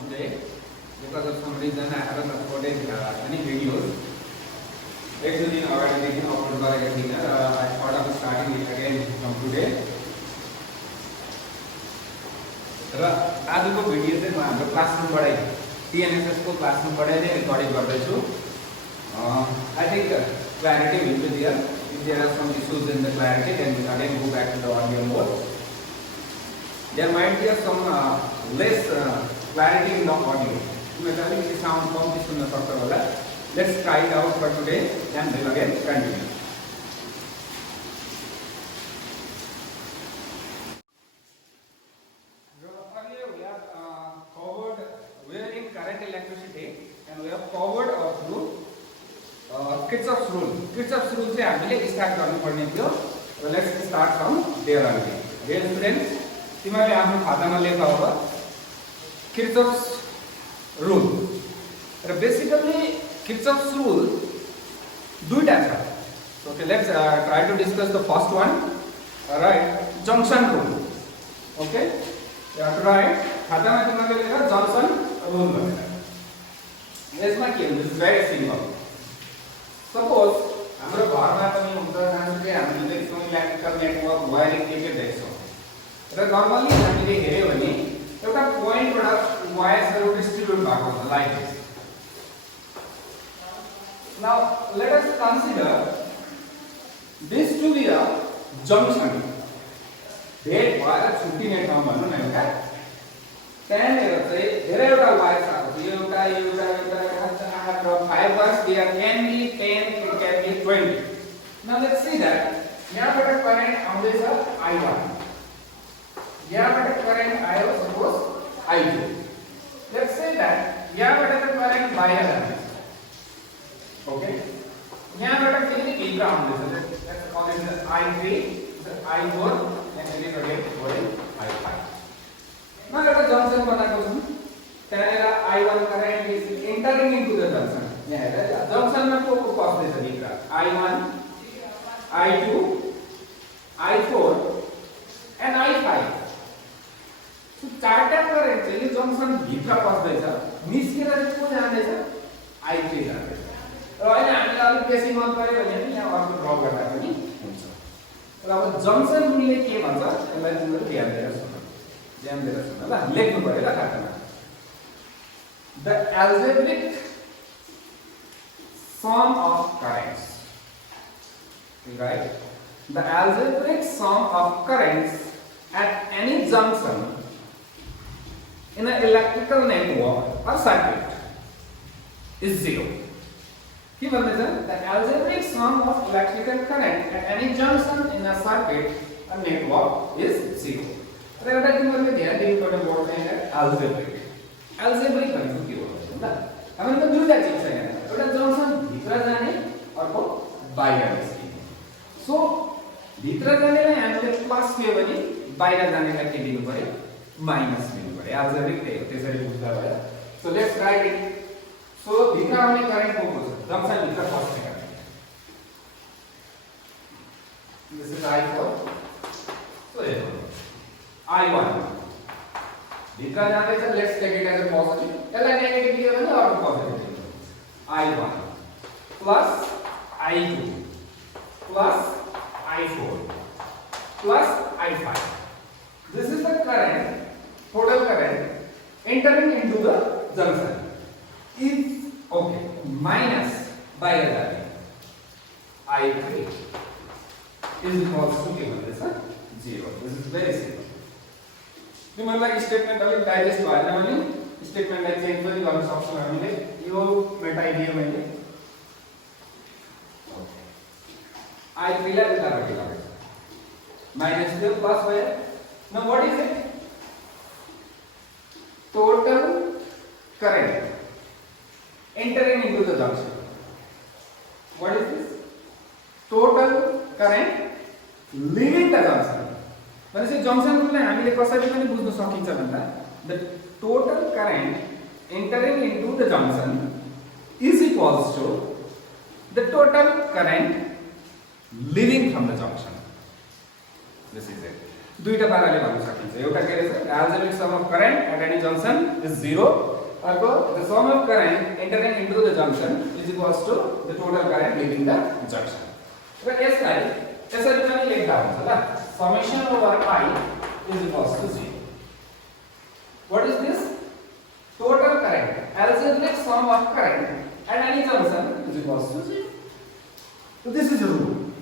today. Because of some reason I haven't uploaded any videos. एक दो दिन अगाडि देखि अपलोड गरेको थिइनँ र I thought of starting it again from today. र आजको भिडियो चाहिँ म हाम्रो क्लासरुमबाटै TNSS को क्लासरुमबाटै नै रेकर्डिङ गर्दैछु. I think clarity will be there. If there are some issues in the clarity, then we again go back to the audio mode. There might be some less clarity in the audio. The sound from this. Let's try it out for today and we'll again continue. Earlier we have covered wearing current electricity and we have covered through Kirchhoff's rule. Kirchhoff's rule से हामीले start गर्नु पर्ने थियो. Let's start from there only. Dear students, तिमीहरूले आफ्नो खातामा लेखा होगा Kirchhoff's rule. र basically Kirchhoff's rule दुईटा छ. Okay, let's try to discuss the first one. Right, junction rule. Okay, you have to write खातामा तिमीहरूले लेखा junction rule भनेर. यसमा के हुन्छ? This is very simple. Suppose हाम्रो घरमा पनि हुन्छ जहाँसुकै हामीले चाहिँ इलेक्ट्रिकल नेटवर्क वायरिङ के देख्छौँ र नर्मली हामीले हेर्यो भने एउटा पोइन्टबाट वायर्सहरु डिस्ट्रिब्युट भएको हुन्छ like this. Now let us consider this to be a junction. That wire छुट्टिने ठाउँ भन्नु न एउटा. त्यहाँनिर चाहिँ धेरैवटा वायर्स आएको छ. From 5 wires there can be 10, it can be 20. Now let's see that यहाँबाट current आउँदैछ I1. यहाँबाट current आयो suppose I2. Let's say that यहाँबाट त current बाहिर जान्छ. Okay, यहाँबाट फेरि भित्र आउँदैछ. Let's call it the I3, the I4 and then it again going I5. Now एउटा junction बनाएको छौँ. त्यहाँनिर I1 current is entering into the junction. यहाँ हेर junction मा को पस्दैछ भित्र. I1, I2, I4 and I5. So चारटा current चाहिँ यो junction भित्र पस्दैछ. निस्केर चाहिँ को जाँदैछ? I3 जाँदैछ. र अहिले हामीलाई अलिक बेसी मन पर्यो भने नि यहाँ अर्को ड्र गर्दा पनि हुन्छ. र अब junction rule के भन्छ यसलाई तिमीले ध्यान दिएर सुन. ध्यान दिएर सुन ल. लेख्नु पर्यो ल खातामा. The algebraic sum of currents. Right? The algebraic sum of currents at any junction in an electrical network or circuit is 0. Given the algebraic sum of electrical current at any junction in a circuit or network is 0. So, what I think we ध्यान दिनुपर्ने word है algebraic. Algebraic भनेको के हो त? हामीले त दुईटा चिज छ यहाँ. एउटा जंक्सन भित्र जाने, अर्को बाहिर निस्किने. सो भित्र जानेलाई हामीले प्लस दियो भने बाहिर जानेलाई के दिनु पर्यो? माइनस दिनु पर्यो. algebraic त्यही हो. त्यसरी बुझ्दा भयो. So let's write it. So भित्र आउने करेन्ट को छ? जंक्सन भित्र पस्ने current. This is I4. So हेर्नु. I1 भित्र जाँदैछ. Let's take it as a positive. यसलाई नेगेटिभ लियो भने अर्को पोजिटिभ लिनु. I1 plus I2 plus I4 plus I5. This is the current, total current entering into the junction. If okay, minus बाहिर जाने I3 is equals to के भन्दैछ 0. This is very simple. तिमीहरुलाई स्टेटमेन्ट अलिक डाइजेस्ट भएन भने स्टेटमेन्टलाई change पनि गर्न सक्छौं हामीले. यो मेटाइदियो मैले. I3 लाई उतापट्टि लगाएको छ. माइनस दियो प्लस भयो. Now what is it? Total current entering into the junction. What is this? Total current leaving the junction. भनेपछि जंक्सन रुललाई हामीले कसरी पनि बुझ्न सकिन्छ भन्दा the total current entering into the junction is equals to the total current leaving from the junction. This is it. दुईटा पाराले भन्न सकिन्छ। एउटा के रहेछ algebraic sum of current at any junction is 0, अर्को the sum of current entering into the junction is equals to the total current leaving the junction। र यसलाई यसरी पनि लेख्दा हुन्छ ल, summation over I is equals to 0। What is this? Total current, algebraic sum of current at any junction is equals to 0। So this is a rule,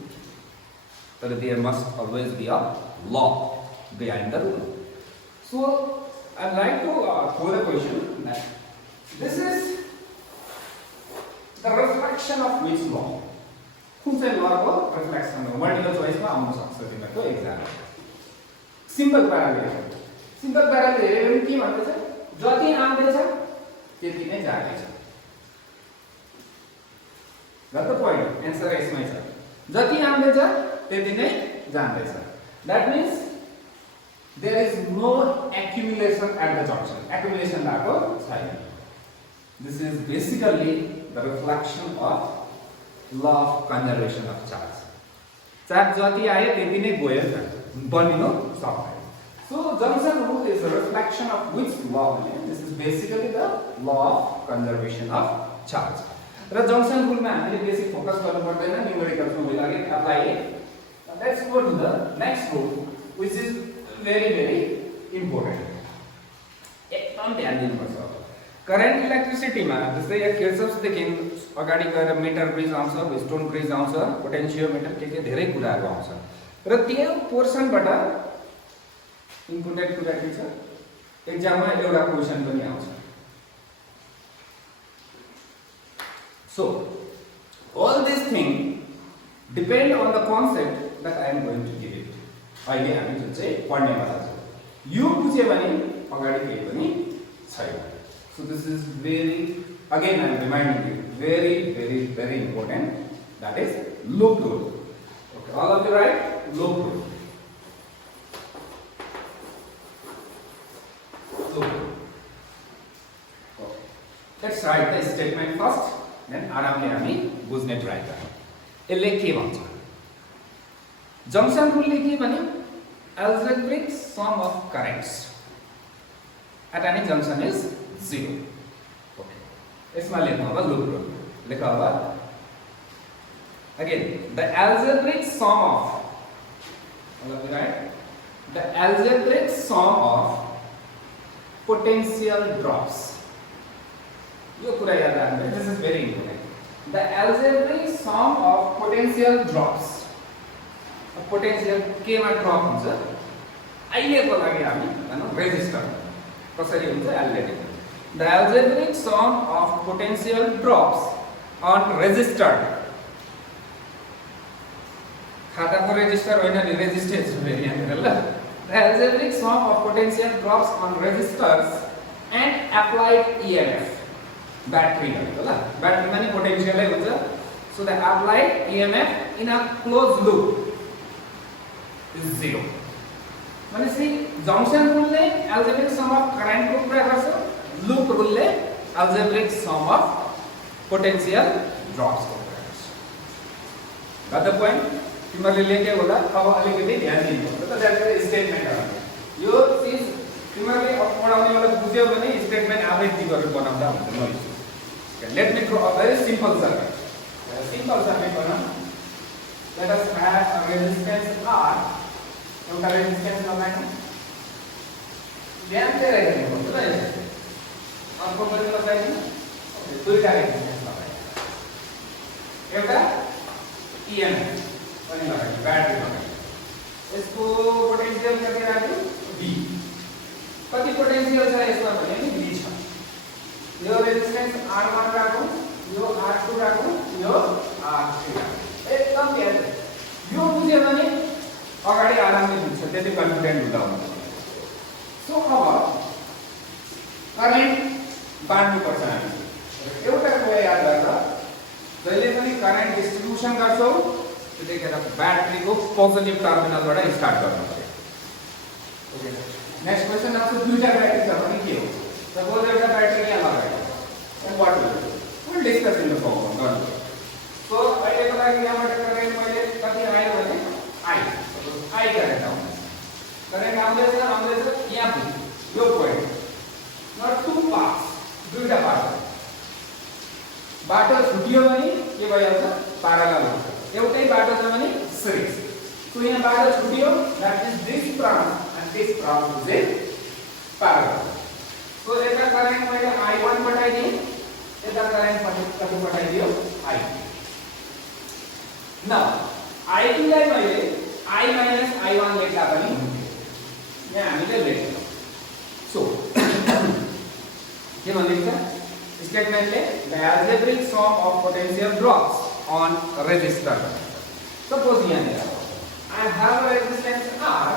but there must always be a law behind the rule। So I'd like to pose a question that this is the reflection of which law? कुन चाहिँ law को reflection हो? Multiple choice मा आउन सक्छ तिमीहरुको exam। Simple पाराले, simple पाराले हेर्यो भने के भन्छ? जति आउँदैछ त्यति नै जाँदैछ। That's the point, answer यसमै छ। जति आउँदैछ त्यति नै जाँदैछ। That means there is no accumulation at the junction। Accumulation भएको छैन। This is basically the reflection of law of conservation of charge। Charge जति आयो त्यति नै गयो बनिनु सक्दैन। So junction rule is a reflection of which law? This is basically the law of conservation of charge। र junction rule मा हामीले बेसी फोकस गर्नु पर्दैन, न्यूमेरिकल फर्मुला ले apply। Let's go to the next rule which is very important। एकदम ध्यान दिनुपर्छ। करेन्ट इलेक्ट्रिसिटी मा जस्तै यहाँ किर्चफ्स देखि अगाडि गएर मिटर ब्रिज आउँछ, स्टोन ब्रिज आउँछ, पोटेन्शियोमिटर के धेरै कुराहरु आउँछ र त्यो पोर्सनबाट इम्पोर्टेन्ट कुरा के छ एक्जाममा एउटा क्वेशन पनि आउँछ। So all this thing depend on the concept that I am going to give it। अहिले हामी जुन चाहिँ पढ्नेवाला छौं यो बुझ्यो भने अगाडि केही पनि छैन। So this is very, again I am reminding you, very important, that is loop rule। Okay, all of you right? Loop rule। So okay, let's write the statement first, then आरामले हामी बुझ्ने ट्राई गरौँ। यसले के भन्छ? Junction rule ले के भन्यो? Algebraic sum of currents at any junction is 0। Okay, यसमा लेख्नु होला लूप रूल। लेख होला again the algebraic sum of, right, the algebraic sum of potential drops। यो कुरा याद राख्नु, this is very important। The algebraic sum of potential drops। Potential के मा ड्रप हुन्छ? अहिलेको लागि हामी भनौं रेजिस्टर कसरी हुन्छ LED. The algebraic sum of potential drops on resistor। खाताको रेजिस्टर होइन नि, रेजिस्टेन्स फेरि यहाँ ल। The algebraic sum of potential drops on resistors and applied EMF। Battery भनेको ल, ब्याट्रीमा नि पोटेन्शियलै हुन्छ। So the applied EMF in a closed loop is 0। भनेपछि जंक्शन रूल ले algebraic sum of current को कुरा गर्छ, लूप रूल ले algebraic sum of potential drops को कुरा गर्छ। Got the point? तिमीले लेखे होला, अब अलिकति ध्यान दिनुपर्छ। त द्याट्स स्टेटमेन्ट हो। यो चीज तिमीले अब पढाउने बेला बुझ्यो भने स्टेटमेन्ट आफै गरेर बनाउँदा हुन्छ। No issue. Let me draw a very simple circuit. Simple circuit बनाऊं। Let us have a resistance R। एउटा रेजिस्टेन्स लगाएँ। ध्यान दिएर हेर्नु पर्छ ल। अर्को पनि लगाएँ। दुईटा रेजिस्टेन्स लगाएँ। एउटा EMF पनि लगाएँ, ब्याट्री लगाएँ। यसको पोटेन्शियल कति राख्यो? V। कति पोटेन्शियल छ यसमा भने नि V छ। यो रेजिस्टेन्स R1 राखौं, यो R2 राखौं, यो R3 राखौं। एकदम ध्यान दिनु। यो बुझ्यो भने अगाडि आरामले बुझ्छ, त्यति कन्फिडेन्ट हुँदा हुन्छ। सो अब करेन्ट बाँड्नु पर्छ हामी। एउटा कुरा याद राख, जहिले पनि करेन्ट डिस्ट्रिब्युसन गर्छौ त्यतिखेर ब्याट्रीको पोजिटिभ टर्मिनलबाट स्टार्ट गर्नु पर्यो। ओके, नेक्स्ट क्वेशन आउँछ दुईटा ब्याट्री छ भने के हो? सपोज एउटा ब्याट्री यहाँ लगायो, and what will discuss in the form गर्नु। सो अहिलेको लागि यहाँबाट करेन्ट मैले कति आयो भने I करेन्ट आउँछ। र So यहाँबाट छुट्यो, that is this branch and this branch is a parallel. So यता करेन्ट मैले I1 पठाइदिए, यता करेन्ट कति पठाइदियो I2. Now I2 लाई मैले I minus I1 लेख्दा पनि हुन्थ्यो, यहाँ हामीले लेख्छौँ. So के भनिन्छ स्टेटमेन्टले the algebraic sum of potential drops on resistor. Suppose यहाँ I have a resistance R,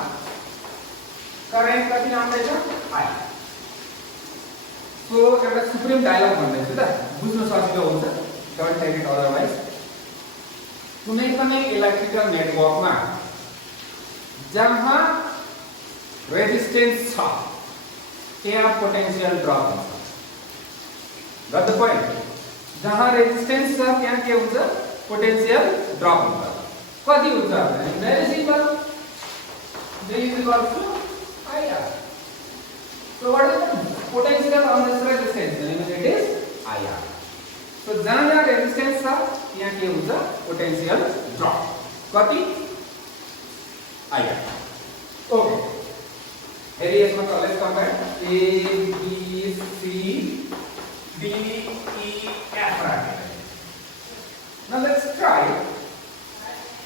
current कति आउँदैछ I. So एउटा सुप्रिम डायलग भन्दैछु त, बुझ्न सजिलो हुन्छ, डोन्ट टेक इट अदरवाइज. कुनै पनि इलेक्ट्रिकल नेटवर्कमा जहाँ रेजिस्टेन्स छ त्यहाँ पोटेन्शियल ड्रप हुन्छ. Got the point. जहाँ रेजिस्टेन्स छ त्यहाँ के हुन्छ, पोटेन्शियल ड्रप हुन्छ. कति हुन्छ भने very simple, V is equal to IR. So what is the potential on this resistance? It is IR. So जहाँ रेजिस्टेन्स छ त्यहाँ के हुन्छ, पोटेन्शियल ड्रप. कति IR. ओके, हेरी यसमा college compare A B C D E F राखेर. Now let's try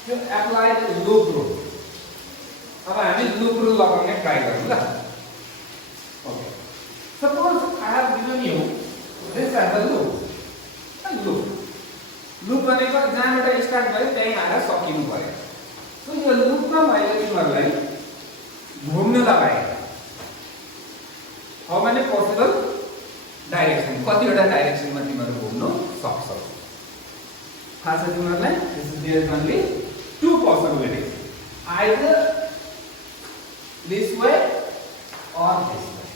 to apply the loop rule. अब हामी loop rule लगाउने ट्राई गरौँ ल. Okay. Suppose I have given you this as a loop. A loop. Loop भनेको जहाँबाट start भयो त्यही आएर सकिनु पर्यो. So यो लुपमा मैले तिमीहरूलाई घुम्न लगाए. How many possible direction? कतिवटा डाइरेक्सनमा तिमीहरू घुम्न सक्छौ? थाहा छ तिमीहरूलाई? There is only two possibilities. Either this way or this way.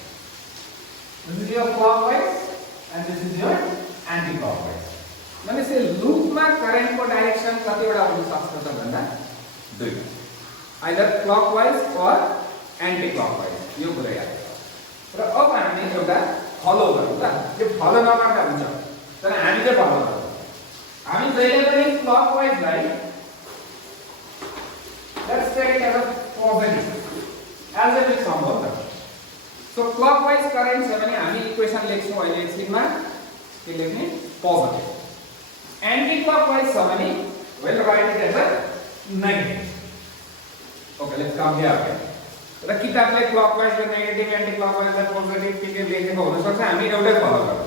This is your clockwise and this is your anti-clockwise. मैंने से लूप में करंट को डायरेक्शन कतिवटा हुन सक्छ त भन्दा दुईटा. Either clockwise or anti-clockwise. यो कुरा याद राख्नु. र अब हामी एउटा फलो गरौँ त. यो फलो नगर्दा हुन्छ, तर हामी चाहिँ फलो गरौँ. हामी जहिले पनि क्लकवाइज लाई let's take it as a positive algebraic sum हो त. So clockwise current छ भने हामी इक्वेसन लेख्छौं अहिले एकछिनमा, के लेख्ने पोजिटिभ. एन्टी क्लकवाइज छ भने we'll write it as a negative. Okay, let's come here. र किताबले क्लकवाइज र नेगेटिभ, एन्टी क्लकवाइज र पोजिटिभ के लेखेको हुन सक्छ, हामी एउटै फलो गरौँ.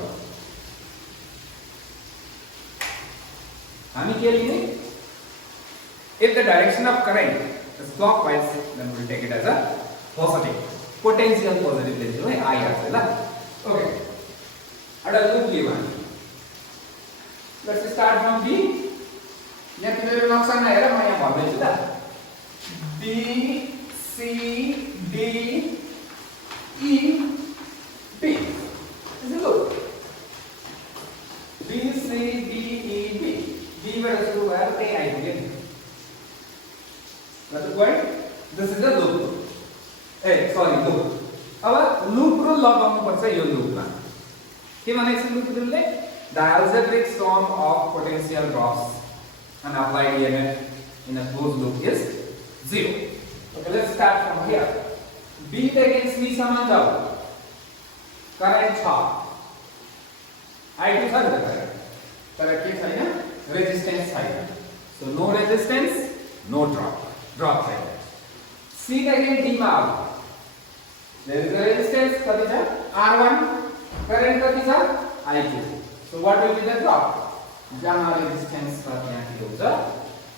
हामी के लेख्ने? If the direction of current is clockwise, then we will take it as a positive. Potential positive लेख्छौँ है IR चाहिँ ल. Okay. एउटा लुप लियौँ. Let's start from B. यहाँ तिमीहरू नक्सामा हेर, म यहाँ भन्दैछु त. B C D E B. This is loop. B C D E B. B बाट सुरु भएर त्यही आइपुग्यो नि. That's the point. This is a loop. Loop. अब loop rule लगाउनु पर्छ यो लुपमा. के भनेको छ loop rule ले? The algebraic sum of potential drops and applied EMF in a closed loop is 0. Okay, let's start from here. B देखि C सम्म जाऊ. करंट छ. I2 छ नि त. तर के छैन? रेजिस्टेन्स छैन. So no resistance, no drop. Drop छैन. C देखि D मा आऊ. There is a resistance कति छ? R1. करंट कति छ? I2. So what will be the drop? जहाँ रेजिस्टेन्स छ त्यहाँ के हुन्छ?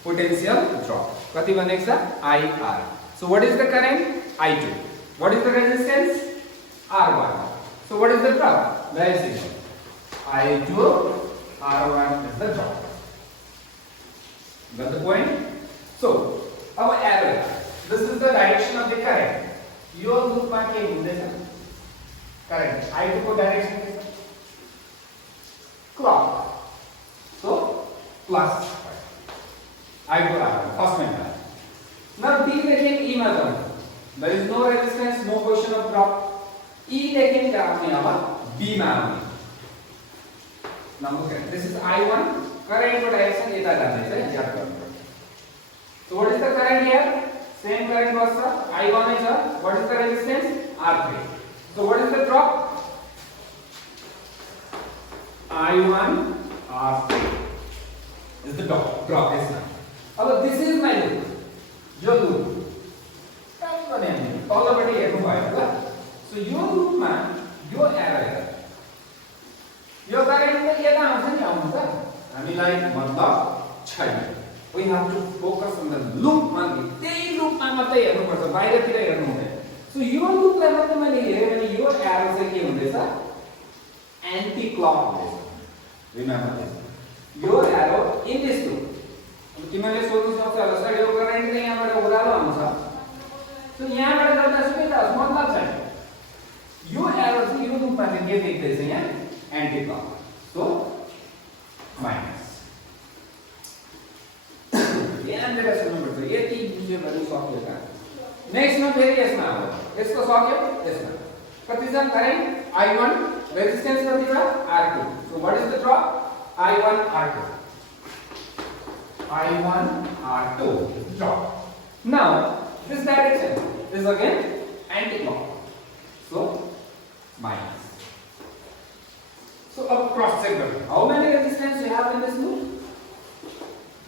Potential drop. कति भनेको छ? IR. So what is the current? I2. What is the resistance? R1. So what is the drop? Very simple. I2 R1 is the drop. Got the point? So our arrow. This is the direction of the current. यो लुपमा के हुँदैछ? Current. I2 को direction के छ? Clock. So plus I2 R1. First one. Now D देखिए E मा जाऊ. There is no resistance, no question of drop. E देखिए क्या आउने अब? B मा आउने. Now look at this is I1. Current को डायरेक्सन यता जाँदैछ, याद गर्नु. So what is the current here? same current बस्छ I1 नै छ. What is the resistance? R3. So what is the drop? I1 R3 is the drop यसमा. अब this is my loop. यो loop काम गर्ने हामी तलपट्टि हेर्नु भयो ल. So यो लुपमा यो एरो हेर. यो करेन्ट त यता आउँछ नि आउँछ. हामीलाई मतलब छैन. We have to focus on the loop only. त्यही लुपमा मात्रै हेर्नु पर्छ, बाहिरतिर हेर्नु हुँदैन. So यो लुपलाई मात्रै मैले हेरे भने यो एरो चाहिँ के हुँदैछ? एन्टी क्लक हुँदैछ. Remember this. यो एरो in this loop. अब तिमीले सोच्नु सक्छ होला सर यो करेन्ट चाहिँ यहाँबाट ओह्रालो आउँछ. So यहाँबाट गर्दा सुविधा छ मतलब छैन. यो एरो चाहिँ यो लुपमा चाहिँ के देख्दैछ यहाँ? Anti clock. So minus. ध्यान दिएर सुन्नुपर्छ. यति बुझ्यो भने सक्यो त. नेक्स्टमा फेरि यसमा आउँछ. यसको सक्यो यसमा. कति छ करेन्ट? I1 रेजिस्टेन्स कति छ? R2. So what is the drop? I1 R2. I1 R2 drop. Now this direction is again anti-clock. So minus. So up cross check. How many resistance you have in this loop?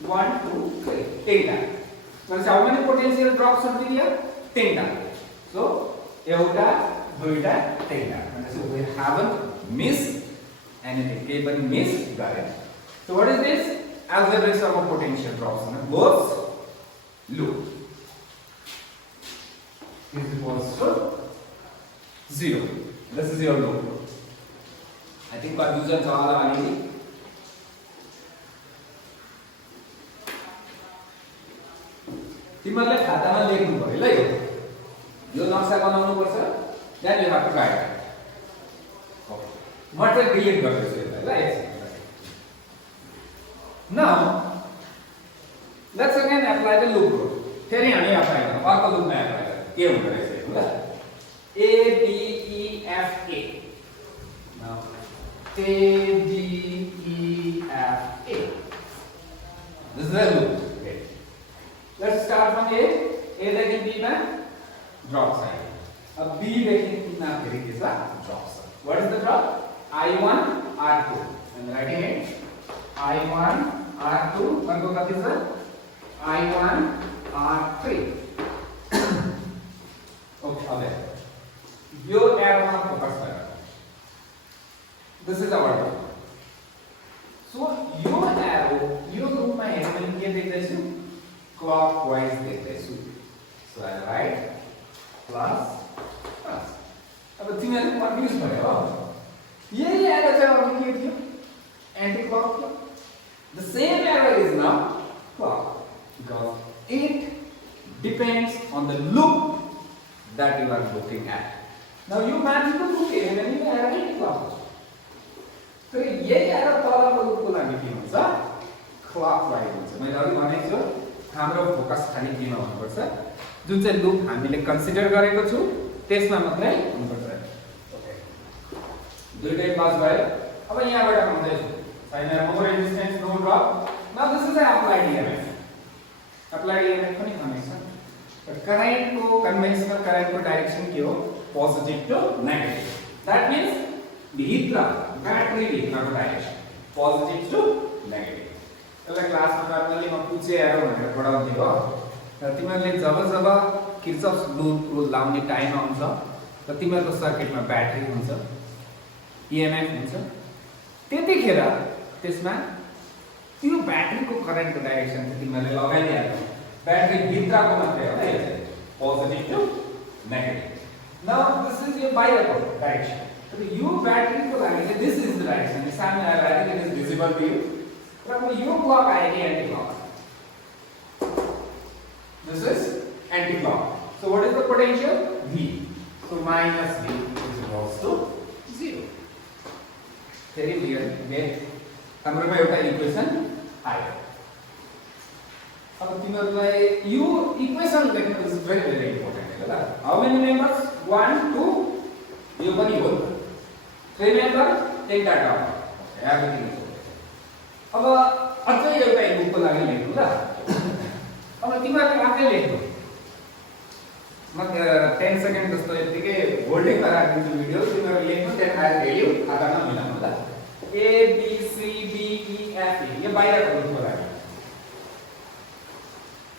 1, 2, 3. 10 times. Means how many potential drops should be here? 10 times. So एउटा दुईटा 10 times. So we haven't missed anything. Even miss गरेन. So what is this? Algebraic sum of potential drops in both loop. Is equals to 0. This is your loop. I think confusion छ होला अलिकति. तिमीले खातामा लेख्नु पर्यो ल यो नक्सा बनाउनु पर्छ. Then you have to write. म चाहिँ डिलिट गर्दैछु यसलाई ल एकछिन. Now let's again apply the loop rule. फेरि हामी अप्लाई गरौँ अर्को लुपमा अप्लाई गरौँ. के हुन्छ रहेछ हेरौँ ल. A B E F A. Now A B E F A. This is the loop. Okay. Let's start from A. A देखि B मा drop side. अब B देखि E मा फेरि के छ? Drop side. What is the drop? I1 R2. I'm writing it. I1 R2 अर्को कति छ? I1 R3. Okay, अब यो एरोमा फोकस गर. This is our loop. So यो एरो यो लुपमा हेर्नु भने के देख्दैछु? Clockwise देख्दैछु. So I write plus. अब तिमीहरु कन्फ्युज भयो हो? यही एरो चाहिँ अब के थियो? एन्टी क्लक थियो. The same error is now clock because it depends on the loop that you are looking at. Now you imagine the loop here when you are at clock. So ये error तलको loop को लागि के हुन्छ? Clockwise हुन्छ. मैले अघि भनेको छु हाम्रो फोकस खाली केमा हुनुपर्छ? जुन चाहिँ लुप हामीले कन्सिडर गरेको छु त्यसमा मात्रै हुनुपर्छ. ओके. दुईटै पास भयो. अब यहाँबाट आउँदैछु. Sign no resistance, no drop. Now this is an applied EMF. Applied EMF पनि conventional. But current को conventional current को direction के हो? Positive to negative. That means भित्र battery भित्र को direction positive to negative. त्यसलाई क्लासमा नर्मली म पुछे एरो भनेर पढाउँथे हो. र तिमीहरूले जब किर्चफ्स लुप रुल लाउने टाइम आउँछ र तिमीहरूको सर्किटमा ब्याट्री हुन्छ, EMF हुन्छ. त्यतिखेर त्यसमा त्यो ब्याट्रीको करेन्टको डाइरेक्सन चाहिँ तिमीले लगाइदिहाल्नु. ब्याट्री भित्रको मात्रै हो है, positive to negative. Now this is यो बाहिरको डाइरेक्सन. तर यो ब्याट्रीको लागि चाहिँ दिस इज द डाइरेक्सन. यो सामने आएर I think it is visible to you. र अब यो क्लक आयो कि anti clock. This is anti clock. So what is the potential? V. So minus V is equals to 0. very clear. हाम्रोमा एउटा इक्वेसन आयो. अब तिमीहरुलाई यो इक्वेसन लेख्नु इज भेरी भेरी इम्पोर्टेन्ट है ल. How many members? 1 2 यो पनि हो. 3 मेम्बर 10 टा टर्म. Everything is okay. अब अझै एउटा लुपको लागि लेख्नु ल. अब तिमीहरुले आफै लेख्नु. 10 सेकेन्ड जस्तो यतिकै होल्डिङ राखिदिन्छु भिडियो तिमीहरू लेख्नु त्यहाँ आएर हेर्यो खाता नमिलाउनु ल A B C D E F E यो बाहिरको ग्रुपको लागि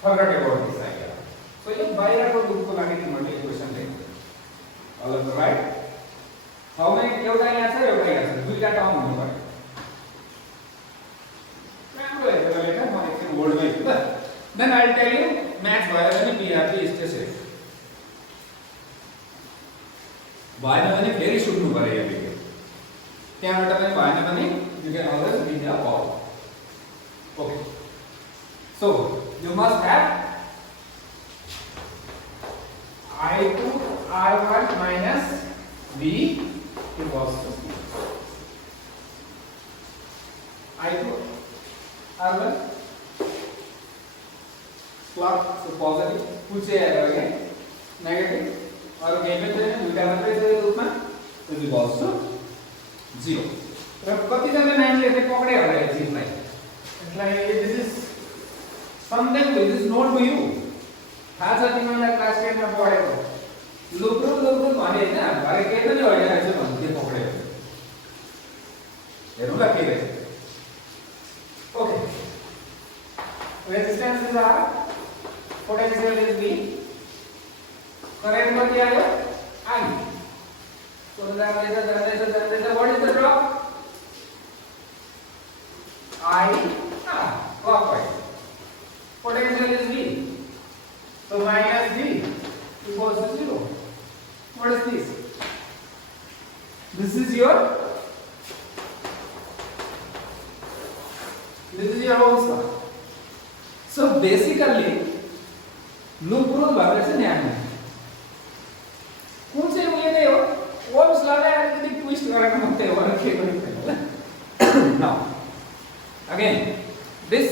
forget about this idea so यो बाहिरको ग्रुपको लागि तिमीहरूले इक्वेसन लेख्नु all of the right how many एउटा यहाँ छ दुईटा टर्म हुनु पर्यो राम्रो हेरेर लेख म एकछिन बोर्डमै छु ल then I'll tell you match भयो भने BRP स्टेसन भएन भने फेरि सुन्नु पर्यो यो भिडियो त्यहाँबाट पनि भएन भने you can always give me a call okay so you must have I2 R1 minus B equals to I2 R1 plus so positive कुछ आएगा क्या नेगेटिव और गेम में तो दुईटा मात्रै छ रूपमा so it equals to 0 र कति जना नानीले चाहिँ पक्रे होला यो चिजलाई यसलाई this is something which is known to you थाहा छ तिमीलाई क्लास 10 मा पढेको लुप्रो भने हैन भरे के पनि होइन रहेछ भन्नु त्यो पक्रे हेरौँ ल के रहेछ okay resistance is R potential is V current कति आयो I so जाँदैछ what is the drop I clockwise potential is V so minus V equals to 0 what is this is your Ohm's law so basically loop rule भनेर चाहिँ यहाँ कुन चाहिँ उयो नै हो Ohm's law लाई अलिकति ट्विस्ट गरेर मात्रै हो भने के गर्नु छैन ल now again this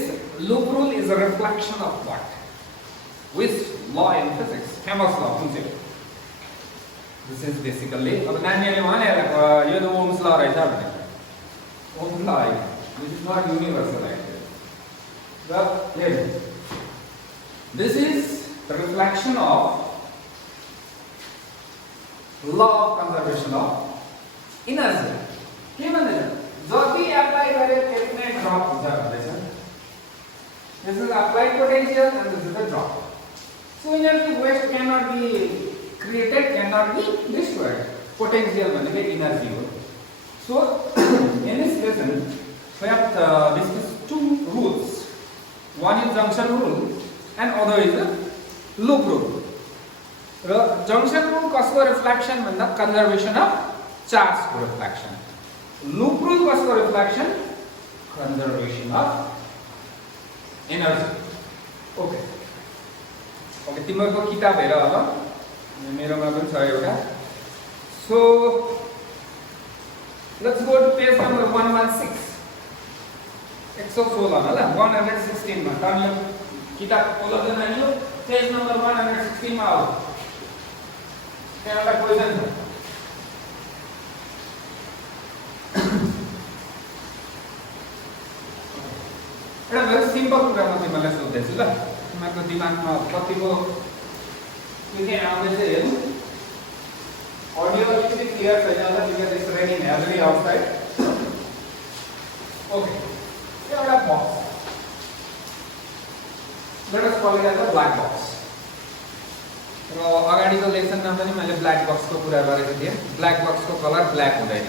loop rule is a reflection of what which law in physics Ohm's law कुन चाहिँ this is basically अब नानीले भने यो त Ohm's law रहेछ भने Ohm's law this is not universal actually but here this is the reflection of law of conservation of energy के भन्दैछ जति एप्लाई गरे त्यति नै ड्रप हुन्छ भन्दैछ this is applied potential and this is the drop so energy waste cannot be created cannot be destroyed potential भनेको energy हो so in this lesson we have discussed two rules one is junction rule and other is the loop rule र junction rule कसको reflection भन्दा conservation of charge को reflection loop rule कसको reflection conservation of energy okay okay तिम्रो किताब हेर अब मेरोमा पनि छ एउटा so let's go to page number 116 116 ल 116 मा तपाईले किताब खोल्दै नानीले पेज नम्बर 116 मा आऊ त्यहाँ एउटा क्वेशन छ एउटा भेरी सिम्पल कुरा म तिमीलाई सोध्दैछु ल तिमीको दिमागमा कतिको के के आउँदैछ हेर्नु अडियो अलिकति क्लियर छैन होला because it's raining heavily outside okay एउटा box let us call it as a black box र अगाडिको लेसनमा पनि मैले ब्ल्याक बक्स को कुरा गरेको थिएँ ब्ल्याक बक्स को कलर ब्ल्याक हुँदैन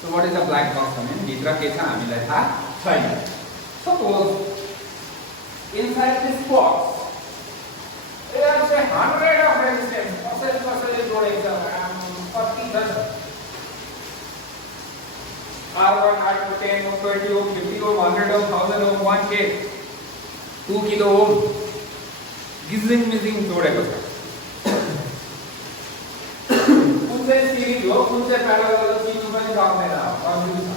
so what is a black box भने भित्र के छ हामीलाई थाहा छैन suppose inside this box there is 100 of resistance कसैले जोडेको छ कति छ R1 R2 10 ohm 20 ohm 50 ohm 100 ohm 1000 ohm 1k 2 kilo ohm गिजिङ मिजिङ जोडेको छ कुन चाहिँ सिरिज हो कुन चाहिँ प्यारालल हो चिन्नु पनि सक्दैन कन्फ्युज छ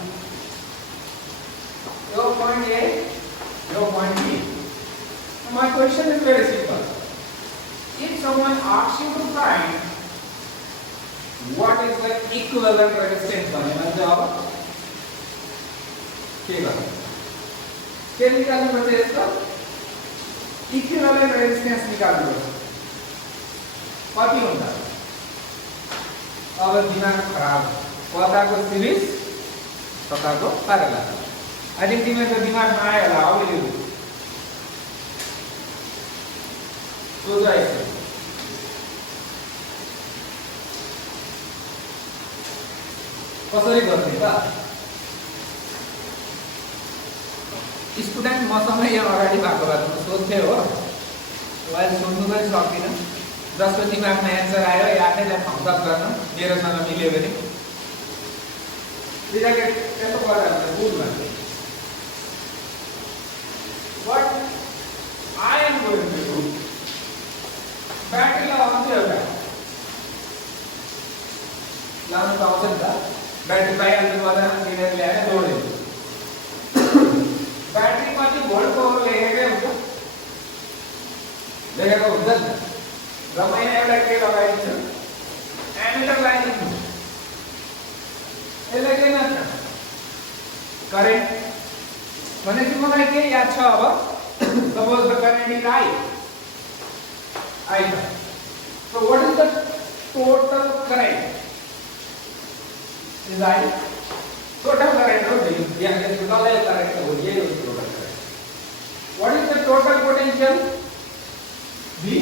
यो point A यो point B my question is very simple if someone asks you to find what is the equivalent resistance भनेमा चाहिँ अब के गर्नु के निकाल्नु पर्छ यसको equivalent resistance निकाल्नु पर्छ कति हुन्छ अब दिमाग खराब कताको सिरिज कताको प्यारालल आई थिंक तिमीहरुको दिमागमा आयो होला अलिअलि सोच आइसक्यो कसरी गर्ने त स्टुडेन्ट मसँगै यहाँ अगाडि भएको भए त सोध्थे हो अहिले सोध्नु पनि सकिनँ जसको दिमागमा एन्सर आयो आफैलाई थम्स अप गर्न मेरोसँग मिल्यो भने यसो गर्दा हुन्छ बुझ्नु what I am going to do battery लगाउँछु एउटा लाउनु त आउँछ नि त ब्याट्री पाइहाल्नु पर्दैन किनेर ल्याएर जोडिदिनु ब्याट्री कति भोल्टको लेखेकै हुन्छ लेखेको हुन्छ नि र मैले एउटा के लगाइदिन्छु एमिटर लगाइदिन्छु यसले के गर्छ करेन्ट भनेपछि मलाई के याद छ अब suppose the current is I so what is the total current is I total current हो यहाँ के टोटल current हो ये total current what is the total potential V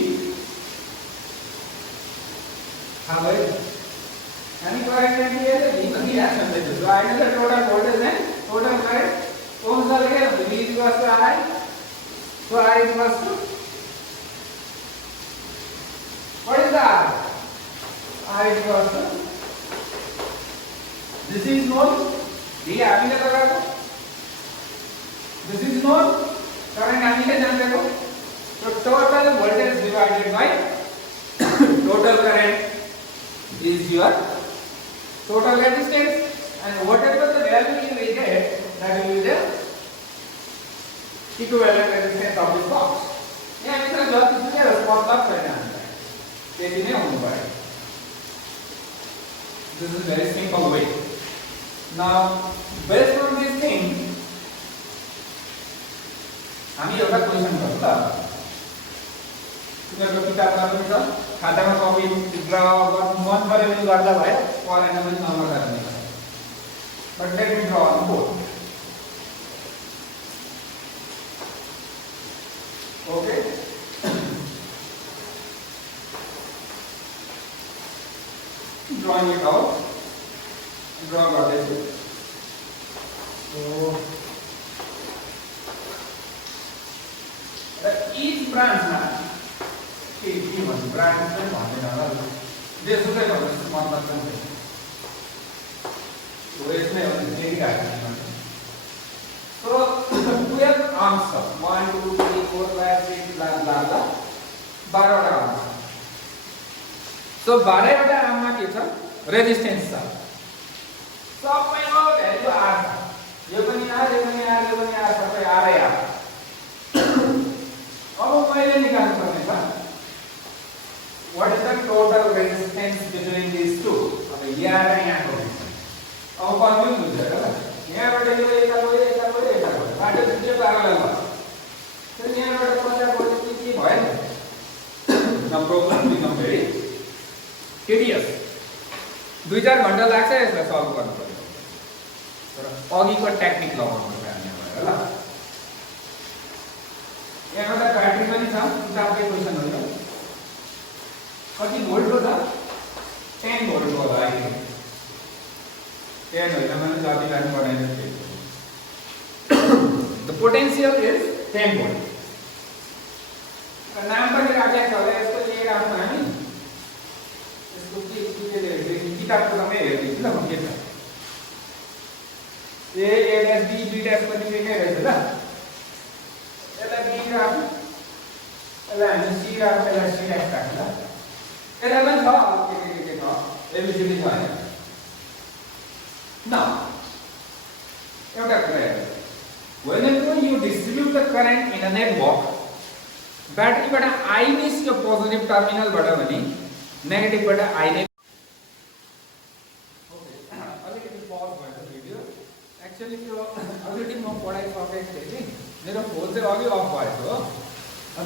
हाँ भाई यानी current में भी है तो V नहीं आ सकते so I know the total voltage and total current कौन सा लगेगा V is equal to I so I is equal to what is that I is equal to this is known ये आपने क्या लगा था this is known current आपने क्या जानते हो so total voltage divided by total current is your total resistance and whatever the value you will get that will be the equivalent resistance of this box यहाँ इतना जल्दी से क्या response आप करना है त्यति नै हुनु पर्यो this is very simple way now based on this thing हामी एउटा क्वेशन गरौँ त तिमीहरुको किताबमा पनि छ खातामा कपी ड्रा गर्नु मन पर्यो भने गर्दा भयो परेन भने नगर्दा पनि भयो but let me draw on board okay drawing it out draw गर्दैछु so each branch मा के भन्छ ब्रान्च चाहिँ भन्दैन होला देशुकै भन्नु मतलब चाहिँ हो यसमै हो नि राख्नु so we have arms 1 2 3 4 5 6 blah blah blah 12 वटा arms so 12 वटा आर्ममा के छ रेजिस्टेन्स छ सबैको भ्यालु आर छ यो पनि आर यो पनि आर यो पनि आर सबै आरै आर अब मैले निकाल्नु पर्ने छ what is the total resistance between these two अब यहाँ र यहाँको अब कन्फ्युज हुन्छ होला यहाँबाट यो यता गयो यता गयो यता गयो बाटो चाहिँ प्यारलल भयो तर यहाँबाट पछाडि पछाडि के भयो the problem become very tedious 2-4 घण्टा लाग्छ यसलाई सल्भ गर्नु पर्यो तर अघिको टेक्निक लगाउनु पर्यो हामीलाई होला यहाँ एउटा ब्याट्री पनि छ किताबकै क्वेशन हो यो कति भोल्टको छ 10 भोल्टको होला आई थिंक 10 होइन भने जति लाइन बनाइदिन्छ the potential is 10 volt नाम पनि राखेको छ होला यसको लिएर आउनु हामी यसको के किताबको नामै हेर्दिन्छु ल म के छ ए डैश बी डैश पनि एकै रहेछ ल यसलाई बी राख्नु यसलाई हामी सी राख्नु यसलाई सी डैश राख्नु ल यसलाई पनि छ के छ एबिसिडी छ हैन now एउटा कुरा हेर्नु whenever you distribute the current in a network battery बाट I मिस यो पोजिटिभ टर्मिनल बाट भने नेगेटिभ बाट I ने ओके अलिकति पज भयो भिडियो एक्चुअली त्यो अलरेडी म पढाइ सकेको थिएँ कि मेरो फोन चाहिँ अघि अफ भएको हो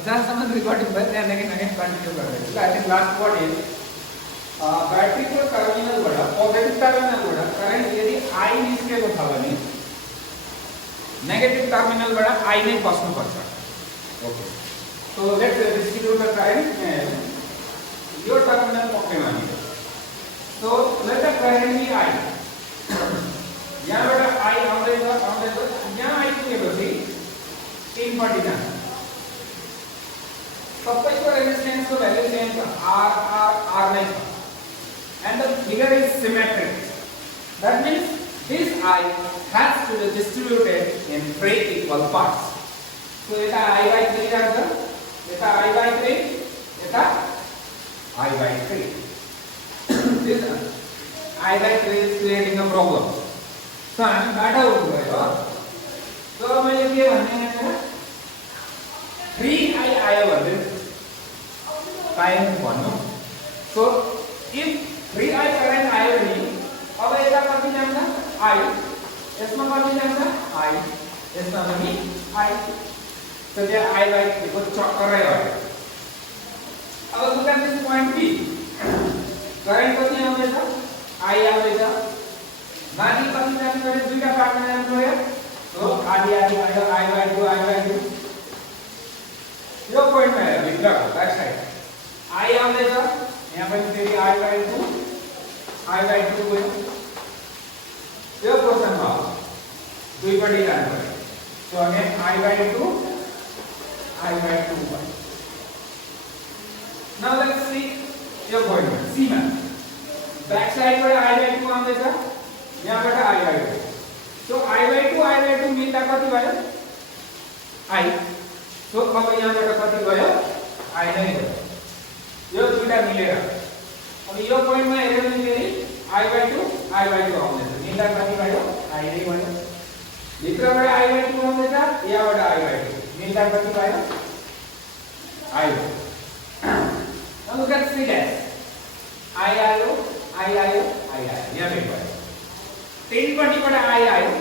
जहाँसम्म रिकर्डिङ भयो त्यहाँदेखि हामी कन्टिन्यू गर्दैछु। I think last word is ब्याट्रीको टर्मिनलबाट पोजिटिभ टर्मिनलबाट करेन्ट यदि आई निस्केको छ भने नेगेटिभ टर्मिनलबाट आई नै बस्नुपर्छ। Okay, so let's distribute the current यो टर्मिनल पक्रेमा हामीले। So let the current be I. यहाँबाट आई आउँदैछ यहाँ आइपुगेपछि तीनपट्टि जान्छ। सबैको रेजिस्टेन्सको भ्यालु सेम छ, आर आर आर नै छ, and the figure is symmetric. That means this I has to be distributed in 3 equal parts. So eta I by 3 जान्छ, eta I by 3, eta I by 3. This I by 3 is creating a problem. So हामी बाटा उठ्नुभयो। So मैले के भन्ने 3I आयो भने time भन्नु। So if 3I current आयो भने अब यता कति जान्छ I, यसमा कति जान्छ I, यसमा पनि I। So त्यहाँ I by 3 को चक्करै हो। अब look at this point B, current कति आउँदैछ I आउँदैछ, माथि कति जान्छ भने दुईटा पार्टमा जान्छ पर्यो। So आधी आधी आयो I by 2 यो पोइन्टमा हेर भित्रको ब्याक साइड I आउँदैछ, यहाँ पनि फेरि I by 2 गयो। यो पोर्सनमा दुईपट्टि जानु पर्यो। सो अगेन I by 2 भयो। नाउ लेट्स सी यो पोइन्टमा सी मा ब्याक साइडबाट I by 2 आउँदैछ, यहाँबाट I by 2। So I by 2 मिल्दा कति भयो I। सो अब यहाँबाट कति भयो I नै भयो। यो दुईटा मिलेर अब यो पोइन्टमा हेर्यो भने फेरि I by 2 आउँदैछ, मिल्दा कति भयो I नै भयो। भित्रबाट I by 2 आउँदैछ, यहाँबाट I by 2 मिल्दा कति भयो I भयो। Now look at 3 dash I आयो यहाँ पनि भयो। तीनपट्टिबाट I आयो,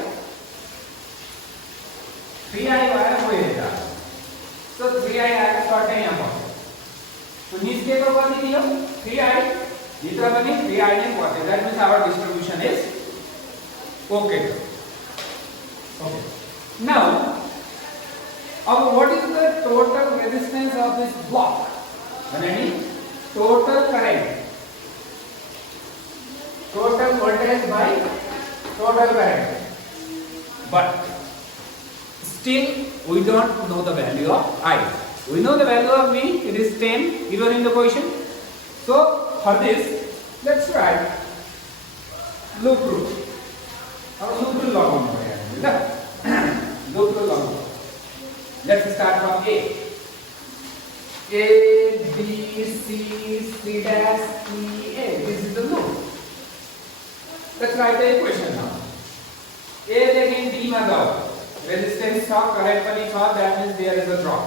3I आएर गयो यता। So 3I आएर सर्टै यहाँ पर्छ। तो निस्केको कति दियो 3I, भित्र पनि 3I नै पर्छ। That means our distribution is okay. Okay. Now, what is the total resistance of this block? Any total current, total voltage by total current. But still, we don't know the value of I. We know the value of V, it is 10 given in the question. So for this, let's write loop rule. Our loop rule log on. Loop rule log on. Let's start from A. A, B, C, C dash, E, A. This is the loop. Let's write the equation now. A again D ma gao. Resistance tha, current pani tha, that means there is a drop.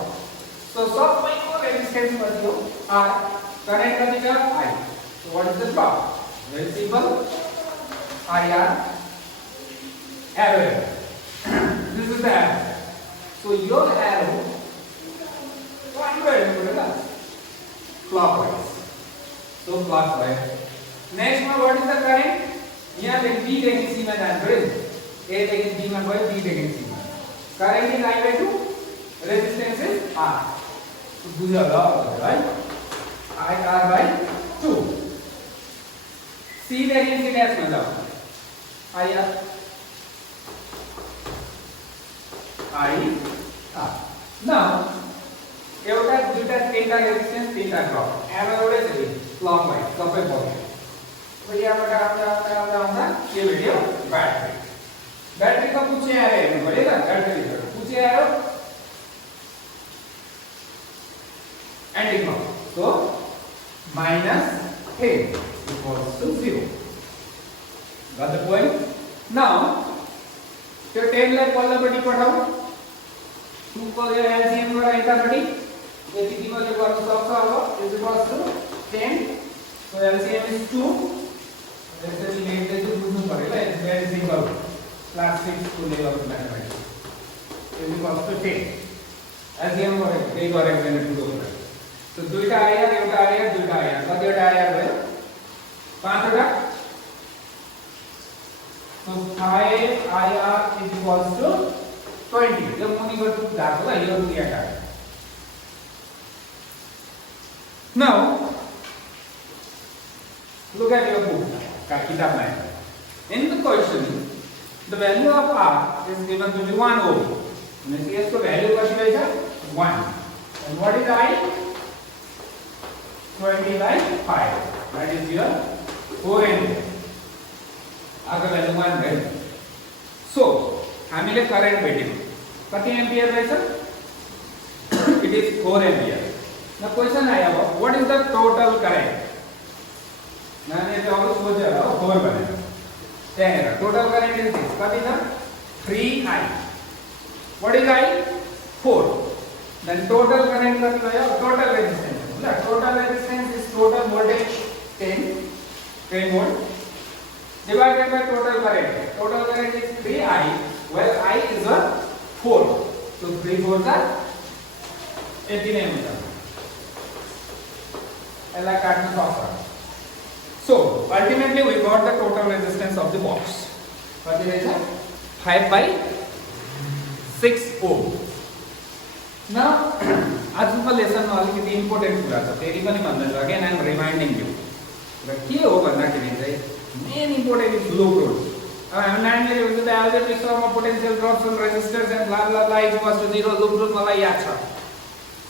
So सबैको resistance कति हो R, current कति छ I. So what is the drop? Very simple, IR arrow. This is the arrow. So your arrow clockwise. So clockwise. Next one, what is the current? यहाँ देखि B देखि C मा जान्छ है। A देखि B मा गयो, B देखि C मा। Current is I by 2, resistance is R. So बुझ्यो होला right? IR by 2. C देखि C dash मा जाऊ। IR now एउटा दुईटा तीनटा रेजिस्टेन्स तीनटा ड्रप एरो एउटै छ नि क्लकवाइज सबै बग्यो। अब यहाँबाट आउँदा के भेट्यो ब्याट्रीको पुच्छे आएर हेर्नु पर्यो त ब्याट्रीबाट पुच्छे आएर anti clock so -10 equals to 0. Got the point? Now त्यो 10 लाई पल्लोपट्टि पठाऊ 2 को एलसीएम गरेर यतापट्टि यति तिमीले गर्न सक्छ। अब is equals to 10 so LCM is 2 यसरी लेख्दै चाहिँ बुझ्नु पर्यो ल। इट्स भेरी सिम्पल क्लास 6 को level mathematics is equals to 10 एसडिएम गरेको केही गरेको छैन ठुलो कुरा सो दुईटा आइआर एउटा आइआर दुईटा आइआर कतिवटा आइआर भयो पाँचवटा so 5 IR is equals to 20 यो मुनिको टुक धाको ल यो दिया का now look at your book का किताब में in the question the value of R is given to be 1 ohm means इसको value कति रहेछ 1 and what is I 20 by 5 that is your 4 ampere आगे value 1 भयो so हामीले करंट भेट्यौं कति एम्पियर रहेछ it is 4 ampere now question आयो what is the total current मैंने जो अब सोचे हो 4 बने त्यहाँ टोटल करंट इज दिस कति छ 3I what is I 4 then total current कति भयो total resistance ल total resistance is total voltage 10 volt divided by total current is 3I where I is a 4 so 3 4s are 18 ampere एला काट्नु सक्छ so ultimately we got the total resistance of the box कति रहेछ 5 by 6 ohm now आजको लेसनमा अलिकति important कुरा छ फेरि पनि भन्दैछु again I am reminding you र के हो भन्दाखेरि चाहिँ main important is loop rule अब हामी नानीले हुन्छ द एल्जेब्रिक मिक्सचरमा potential drops and resistors and blah blah blah equals to 0 loop rule मलाई याद छ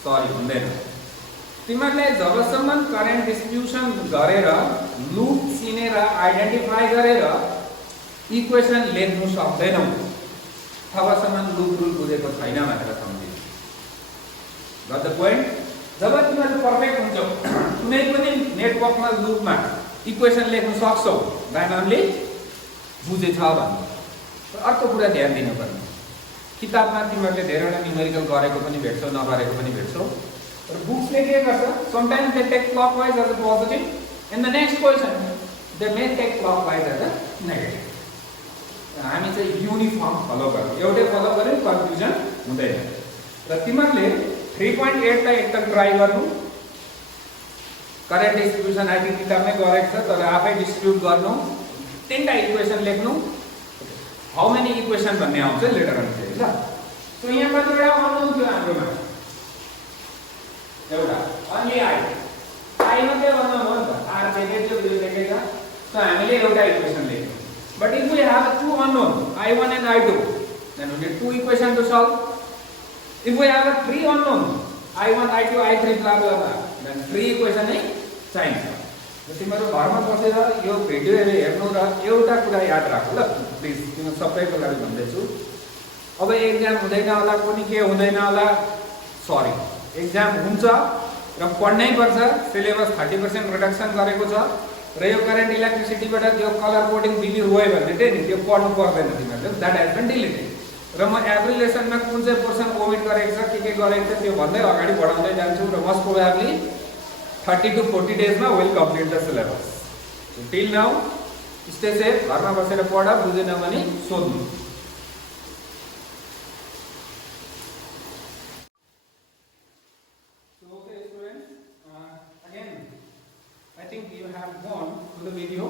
सरी हुँदैन तिमीहरुले जबसम्म करेन्ट डिस्ट्रिब्युसन गरेर लुप चिनेर आइडेन्टिफाई गरेर इक्वेसन लेख्नु सक्दैनौ तबसम्म लुप रुल बुझेको छैन भनेर सम्झिनु गट द पोइन्ट जब तिमीहरु परफेक्ट हुन्छौ कुनै पनि नेटवर्कमा लुपमा इक्वेसन लेख्न सक्छौ राइमामले बुझेछ भन्नु अर्को कुरा ध्यान दिनुपर्ने किताबमा तिमीहरुले धेरैवटा न्युमेरिकल गरेको पनि भेट्छौ नगरेको पनि भेट्छौ तर बुक्सले के गर्छ sometimes they take clockwise as a positive in the next question they may take clockwise as a negative हामी चाहिँ युनिफर्म फलो गर्छौं एउटै फलो गरे कन्फ्युजन हुँदैन र तिमीहरुले 3.8 लाई एकताल ट्राई गर्नु करेन्ट डिस्ट्रिब्युसन आई थिंक किताबमै गरेको छ तर आफै डिस्ट्रिब्युट गर्नु तीनटा इक्वेसन लेख्नु हाउ मेनी इक्वेसन भन्ने आउँछ लेटर अन चाहिँ ल सो यहाँ कतिवटा अननोन थियो हाम्रोमा एउटा अन्ली आई मात्रै अननोन हो नि त आर देखेको छ देखेको छ सो हामीले एउटा इक्वेसन लेख्यौं but if we have two unknown I1 and I2 then we need two equations to solve if we have three unknown I1 I2 I3 blah blah blah then three equation नै चाहिन्छ तिमीहरु घरमा बसेर यो video हेर्नु र एउटा कुरा याद राख्नु ल प्लिज तिमीहरु सबैको लागि भन्दैछु अब एक्जाम हुँदैन होला कुनै के हुँदैन होला सरी एक्जाम हुन्छ र पढ्नै पर्छ सिलेबस 30% रिडक्सन गरेको छ र यो करेन्ट इलेक्ट्रिसिटीबाट त्यो कलर कोडिङ बिबी रोय भन्ने चाहिँ नि त्यो पढ्नु पर्दैन तिमीहरुले दैट हैज बीन डिलिटेड र म एभ्री लेसनमा कुन चाहिँ पोर्सन ओमिट गरेको छ के गरेको छ त्यो भन्दै अगाडि बढाउँदै जान्छु र मोस्ट प्रोबेबली 30 to 40 days मा will complete the syllabus till now stay safe घरमा बसेर पढ बुझेन भने सोध्नु so okay students again I think you have gone to the video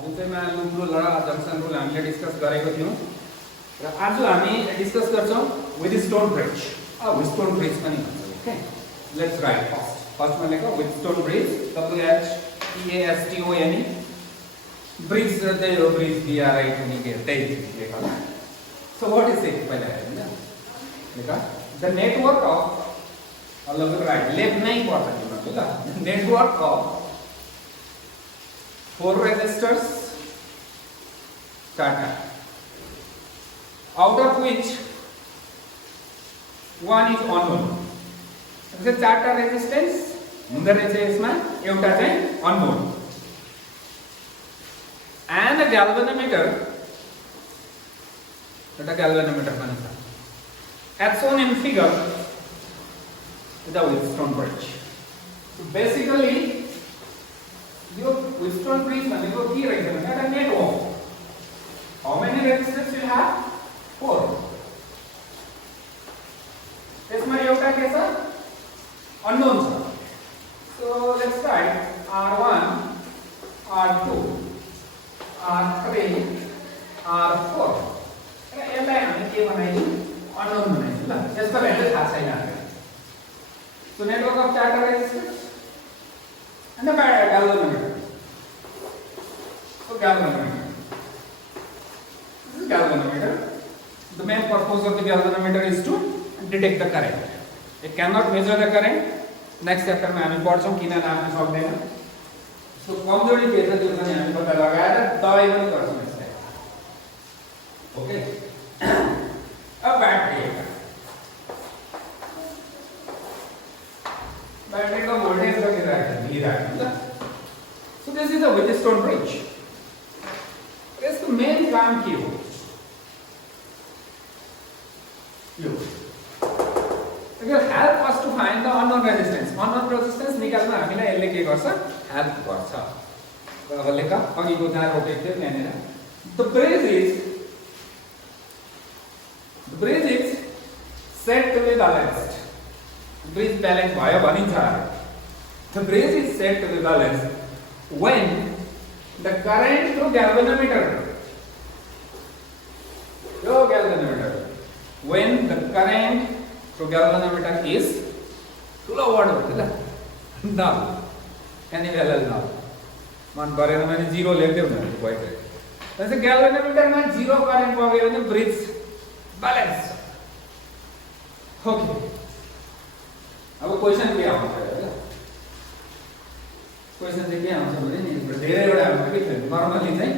जुन चाहिँ मा लुप रुल र जंक्सन रुल हामीले डिस्कस गरेको थियौं र आज हामी डिस्कस गर्छौं Wheatstone bridge stone bridge पनि भन्छ ओके लेट्स राइट फर्स्ट मा लेखौ Wheatstone bridge WHEASTON bridge र त्यही हो ब्रिज BRI पनि के त्यही लेखौ सो व्हाट इज इट पहिला हेर्नु लेखा द नेटवर्क अफ अलग राइट लेफ्ट नै पर्छ तिमीहरुले ल network of 4 resistors Tata out of which one is unknown so चारटा रेजिस्टेन्स हुँदै रहेछ यसमा एउटा चाहिँ unknown and a galvanometer एउटा galvanometer पनि छ as shown in figure the Wheatstone bridge so basically यो Wheatstone bridge भनेको के रहेछ भने एउटा network how many resistors you have 4 So network of charter resistors and the galvanometer. So galvanometer. This is galvanometer. The main purpose of the galvanometer is to detect the current. It cannot measure the current. Next chapter में हामी पढ्छौं किन नाम सक्दैन. So कमजोरी के छ त्यो पनि हामी पत्ता लगाएर दबाई पनि गर्छौं यसलाई. Okay. अब ब्याट्री. बैटरी का वोल्टेज कति राख्छ लिइराख्छ. So this is a Wheatstone bridge. यसको मेन काम के हो? यो. It will help us to find the unknown resistance. Unknown resistance निकाल्न हामीलाई यसले के गर्छ? हेल्प गर्छ. अब लेखा अघिको जहाँ रोकेको थियो यहाँनिर. The bridge is said to be balanced. Bridge balance भयो भनिन्छ. The bridge is said to be balanced when the current through galvanometer. When the current through galvanometer is ठुलो वर्ड हो ल. null. any value null. मन गरेन भने 0 लेख्दै हुनुहुन्छ भयो. त्यसै galvanometer मा 0 करेन्ट बग्यो भने ब्रिज ब्यालेन्स. ओके. अब क्वेशन के आउँछ हैन? क्वेशन चाहिँ के आउँछ भने नि धेरैवटा आउँछ के थियो नर्मली चाहिँ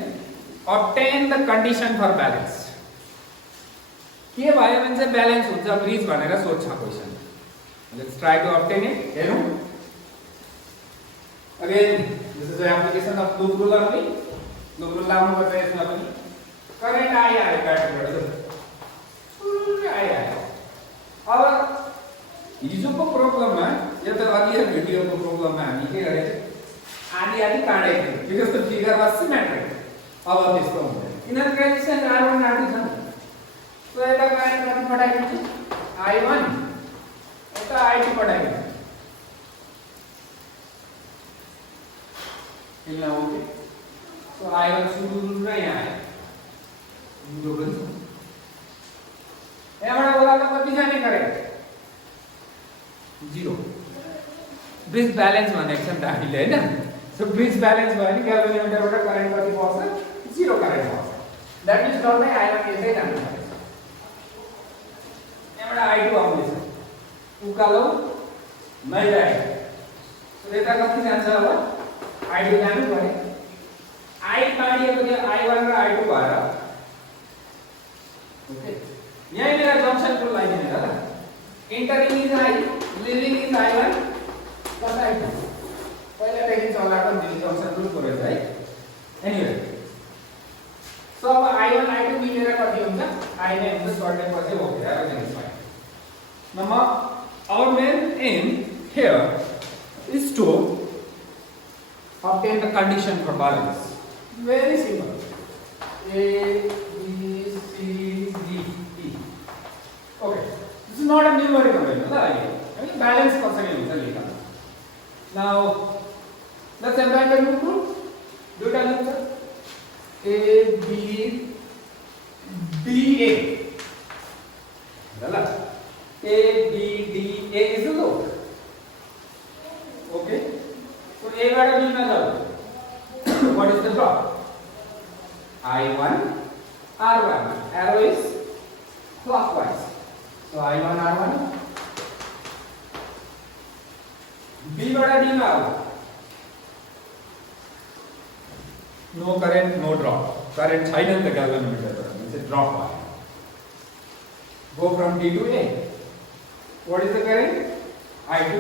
obtain the condition for balance. के भयो भने चाहिँ ब्यालेन्स हुन्छ ब्रिज भनेर सोध्छ question. Let's try to obtain it. हेरौं. Again, this is the application of loop rule only. Loop rule लागू गर्दा यसमा पनि करेन्ट आइहाल्यो ब्याट्रीबाट. आइहाल्यो. अब हिजोको प्रोग्राममा यो त अर्लियर भिडियोको प्रोग्राममा हामी के गरेको आदि काटेको थियो because the figure was symmetric. अब त्यस्तो हुँदैन किनभने रेजिस्टेन्स R1 R2 छ. सो यता करेन्ट कति पठाइदिन्छ I1 यता I2 पठाइदिन्छ. किन ओके. सो I1 सुरु र यहाँ आयो. यो पनि यहाँबाट बोलाउँदा कति जाने करेन्ट 0. ब्रिज ब्यालेन्स भनेको छ नि त हामीले हैन. सो ब्रिज ब्यालेन्स भयो भने ग्याल्भनोमिटरबाट करेन्ट कति पर्छ 0 करेन्ट पर्छ. That is not by I1 यसै जान्छ. यहाँबाट I2 आउँदैछ उकालो नैराइ. सो यता कति जान्छ अब I2 जानु पर्यो. I पाडिएको त्यो I1 र I2 भएर ओके यहाँ मेरा जंक्शन को लाइदिने होला. entering is I, leaving is I1 plus I2. पहिला देखि चलाएको दिस जंक्शन रुल परेछ है. एनीवे सो अब I1 I2 मिलेर कति हुन्छ I नै हुन्छ सर्ट पछि okay everything is fine. Now our main aim here is to obtain the condition for balance. Very simple. A B C D E. Okay. This is not a numerical value, right? I mean balance कसरी हुन्छ लेख्न. Now let's apply the loop rule. दुईटा loop छ A B D A. ल A B D A is the loop. Okay. So A बाट B मा जाऊ. What is the drop? I1 R1. Arrow is clockwise. So I1 R1. B बाट D मा आऊ. No current, no drop. Current छैन नि त ग्याल्भनोमिटरबाट. It's a drop भयो. Go from D to A. What is the current? I2.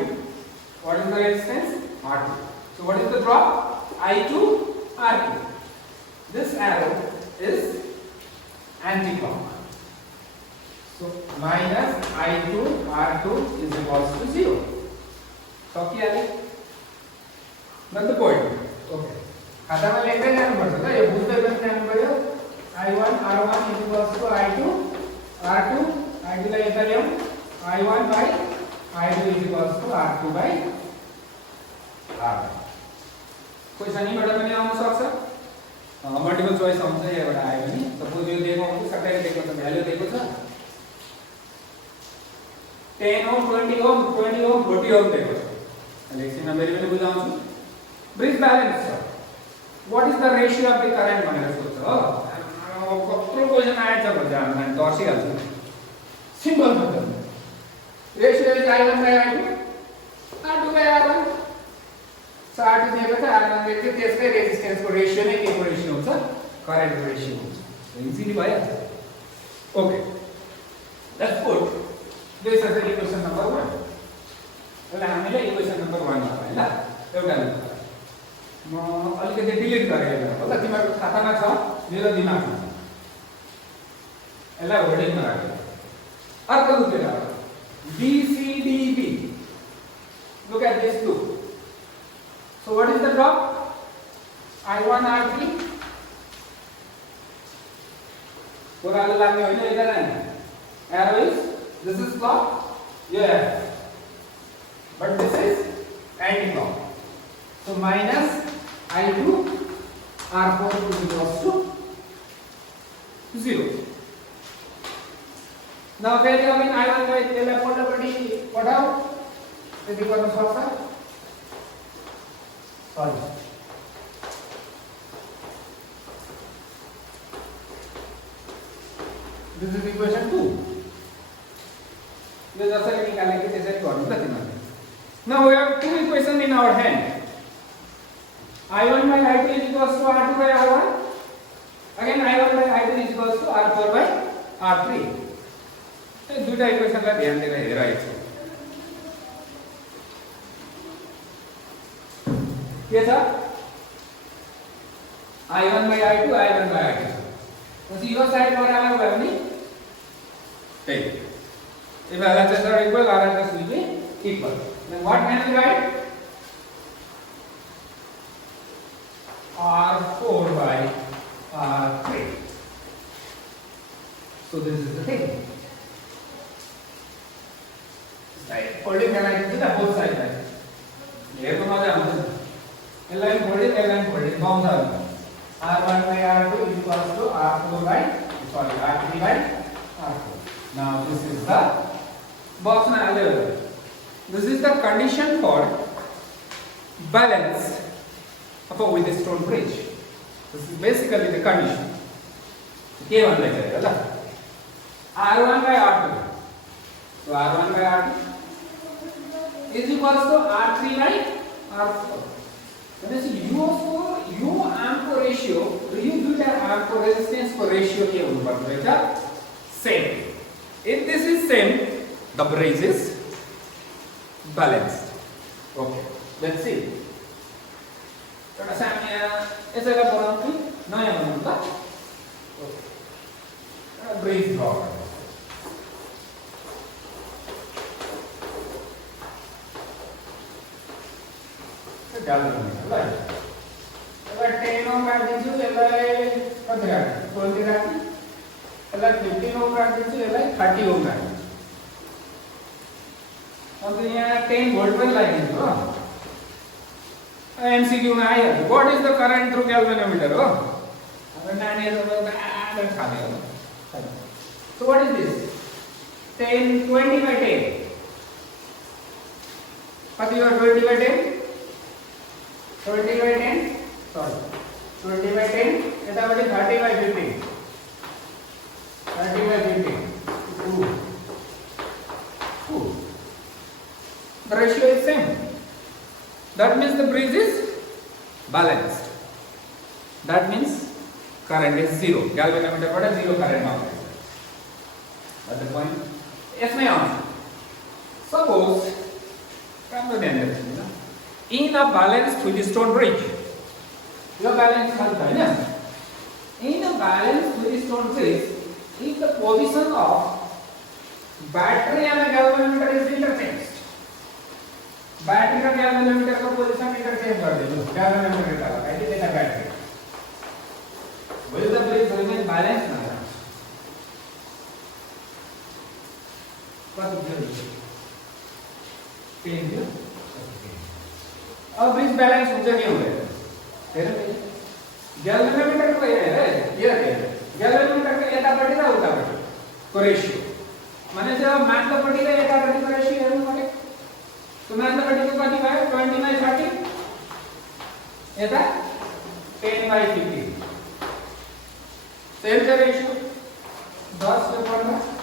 What is the resistance? R2. So what is the drop? I2 R2. This arrow is anti-clock. So minus I2 R2 is equals to 0. So क्या है? Not the point. Okay. खातामा लेख्दै जानुपर्छ ल. यो बुझ्दै पनि जानु पर्यो. I1 R1 is equals to I2 R2. I2 लाई यता ल्याऊ. I1 by I2 is equals to R2 by R1. Question यहीबाट पनि आउन सक्छ. मल्टिपल चोइस आउँछ यहाँबाट आयो भने सपोज यो दिएको हुन्छ सबैले दिएको छ भ्यालु दिएको छ. 10 ओम 20 ओम 20 ओम 40 ओम देखो એટલે એકસીના વેરિયેબલ બતાવું છું bridge balance what is the ratio of the current મને સોચો કતરો ક્વેશ્ચન આયા છે બધા મને દોરસી આલજો simple method ratio is I1 by I2 R2 by R1 so R2 दिएको छ R1 दिएको छ त्यसकै रेजिस्टेन्स को रेशियो नै के को रेशियो हुन्छ करंट को रेशियो हुन्छ इजिली भइहाल्छ okay let's put this as equation number 1 એટલે हामीले इक्वेसन नम्बर 1 मा हैन एउटा म अलिकति डिलिट गरेर होला तिम्रो खातामा छ मेरो दिमागमा छ यसलाई होल्डिङमा राख्नु अर्को लुकेर B C D B look at this two so what is the drop I1 R3 पुरानो लाग्ने होइन इधर आएन arrow is this is clock yeah but this is anti-clock so minus I2 R4 equals to 0 now very again I1 by त्यसलाई पल्टपट्टि पठाऊ त्यति गर्न सक्छ sorry this is equation 2 यो जसरी निकाले कि त्यसरी गर्नु त तिमीले now we have two equations in our hand I1 by I2 is equals to R2 by R1 again I1 by I2 is equals to R4 by R3 ये दुईटा इक्वेशनलाई ध्यान दिएर हेराएको छु के छ I1 by I2 I1 by I2 पछि यो side बराबर भयो भने त्यही if LHS are equal RHS will be equal then what can we write R4 by R3 so this is the thing right holding can I do the both sides right here to मजा आउँछ line holding bounds are R1 by R2 is equals to R4 by R3 by R4 now this is the box na available this is the condition for balance of a Wheatstone bridge this is basically the condition के भन्दै छ ल R1 by R2 so R1 by R2 is equals to R3 by R4 and this U amp ratio you do the amp resistance को ratio के हुनुपर्छ रहेछ same if this is same the bridge is balanced okay let's see एउटा साम्य यसैलाई बनाउँ कि नयाँ बनाउँ त ओके ब्रिज ड्रा गर्नु ल यसलाई 10 ओम राखिदिन्छु यसलाई कति राख्नु 20 राख्नु यसलाई 15 ओम राखिदिन्छु यसलाई 30 ओम राख्नु अब यहाँ 10 भोल्ट पनि लगाइदिन्छु हो एमसीक्यू मा आइहाल्यो what is the current through galvanometer हो अब नानीहरुले आदर खाने हो so what is this 10 20 by 10 कति हो 20 by 10 20 by 10 sorry 20 by 10 यतापट्टि 30 by 15 30 by 15 2 the ratio is same that means the bridge is balanced that means current is zero galvanometer बाट zero current आउँछ that's the point यसमै आउँछ suppose राम्रो ध्यान दिनु in a balanced Wheatstone bridge यो balance छ हैन in a balanced Wheatstone bridge if the position of battery and galvanometer is interchanged battery का गैल्वेनोमीटर का पोजीशन इंटरचेंज कर देंगे गैल्वेनोमीटर का आईडी देता battery will the bridge remain balanced ना क्या जरूरी है पेन अब ब्रिज बैलेंस हो जाएगा होगा तेरे में गैल्वेनोमीटर को ये है गैल्वेनोमीटर का एटा पट्टी ना उल्टा पट्टी तो रेशियो भने चाहिँ म्याथमेटिकल यतापट्टिको रेसियो हेर्नु पर्यो सो म्याथमेटिकल कति भयो 20/30 यता 10/50 सेम रेसियो 10/15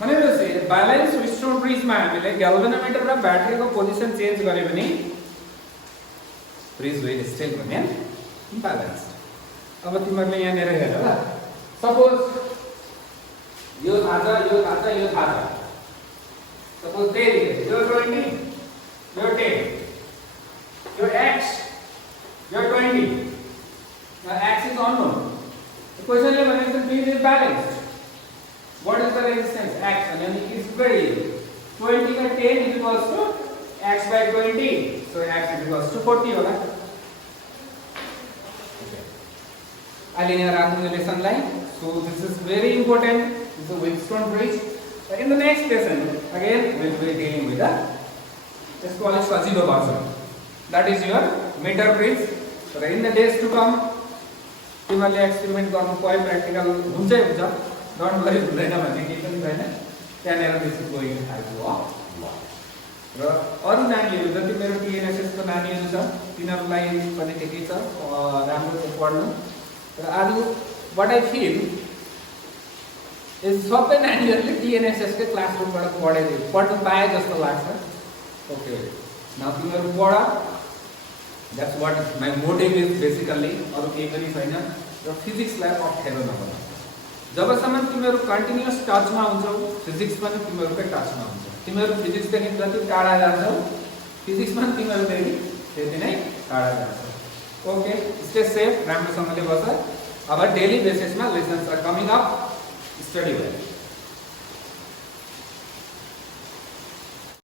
भनेपछि ब्यालेन्स विस्टोन ब्रिजमा हामीले ग्याल्भनोमिटर र ब्याट्रीको पोजिसन चेन्ज गर्यो भने bridge will still remain balanced. अब तिमीहरुले यहाँ हेर हेर ल सपोज यो थाहा छ यो थाहा छ यो थाहा छ सपोज त्यही यो 20 यो 10 यो x यो 20 now x is unknown the question is when the bridge is balanced what is the resistance x and then it is very easy 20 का 10 is equals to x by 20 so x is equals to 40 होगा अहिले यहाँ राख्नु relation लाई so this is very important this is a Wheatstone bridge in the next lesson again we will be dealing with the let's call it Fuzzy version that is your meter bridge so in the days to come तिमीहरुले experiment गर्नु पयो practical हुन्छै हुन्छ don't worry हुँदैन भन्ने केही पनि छैन त्यहाँनेर this is going as a र अरु नानीहरु जति मेरो टीएनएसएस को नानीहरु छ तिनीहरुलाई पनि ठिकै छ राम्रो छ पढ्नु र आज व्हाट आई फिल इज सबै नानीहरुले टीएनएसएस को क्लासरुमबाट पढ्नु पाए जस्तो लाग्छ ओके नाउ तिमीहरु पढ that's what my motive is basically अरु केही पनि छैन र फिजिक्स लाई अप्ठ्यारो नबनाऊ जबसम्म तिमीहरु कन्टिन्युअस टचमा हुन्छौ फिजिक्स पनि तिमीहरुकै टचमा हुन्छ तिमीहरु फिजिक्स देखि जति टाढा जान्छौ फिजिक्स पनि तिमीहरु देखि त्यति नै टाढा जान्छौ ओके स्टे सेफ राम्रोसँगले बस अब डेली बेसिसमा lessons are coming up study well